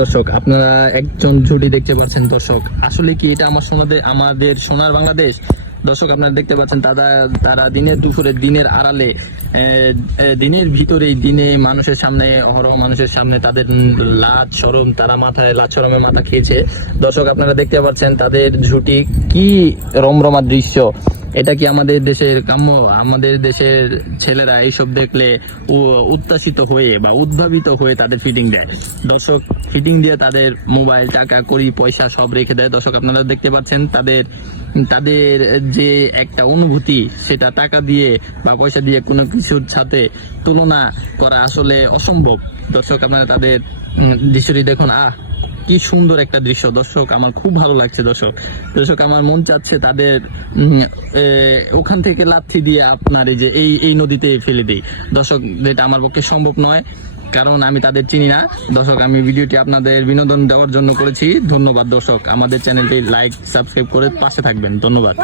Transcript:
দর্শক, আপনারা একজন জুটি দেখতে পাচ্ছেন। দর্শক, আসলে কি এটা আমাদের সোনার বাংলাদেশ? দর্শক, আপনারা দেখতে পাচ্ছেন তারা দিনের দুপুরে, দিনের আড়ালে, দিনের ভিতরেই, দিনে মানুষের সামনে, মানুষের সামনে তাদের লাজ শরম, তারা মাথায় লাজ শরমে মাথা খেয়েছে। দর্শক, আপনারা দেখতে পাচ্ছেন তাদের ঝুটি, কি রমরমা দৃশ্য! এটা কি আমাদের দেশের কাম্য? আমাদের দেশের ছেলেরা এইসব দেখলে উত্তাসিত হয়ে বা উদ্ভাবিত হয়ে তাদের ফিটিং দেয়। দর্শক, ফিটিং দিয়ে তাদের মোবাইল, টাকা কড়ি, পয়সা সব রেখে দেয়। দর্শক, আপনারা দেখতে পাচ্ছেন তাদের যে একটা অনুভূতি, সেটা টাকা দিয়ে বা পয়সা দিয়ে কোনো কিছুর সাথে তুলনা করা আসলে অসম্ভব। দর্শক, আপনারা তাদের দৃশ্যটি দেখুন। কি সুন্দর একটা দৃশ্য! দর্শক, আমার খুব ভালো লাগছে। দর্শক, আমার মন চাচ্ছে তাদের ওখান থেকে লাথি দিয়ে আপনার এই নদীতে ফেলে দিই। দর্শক, যেটা আমার পক্ষে সম্ভব নয়, কারণ আমি তাদের চিনি না। দর্শক, আমি ভিডিওটি আপনাদের বিনোদন দেওয়ার জন্য করেছি। ধন্যবাদ। দর্শক, আমাদের চ্যানেলটি লাইক, সাবস্ক্রাইব করে পাশে থাকবেন। ধন্যবাদ।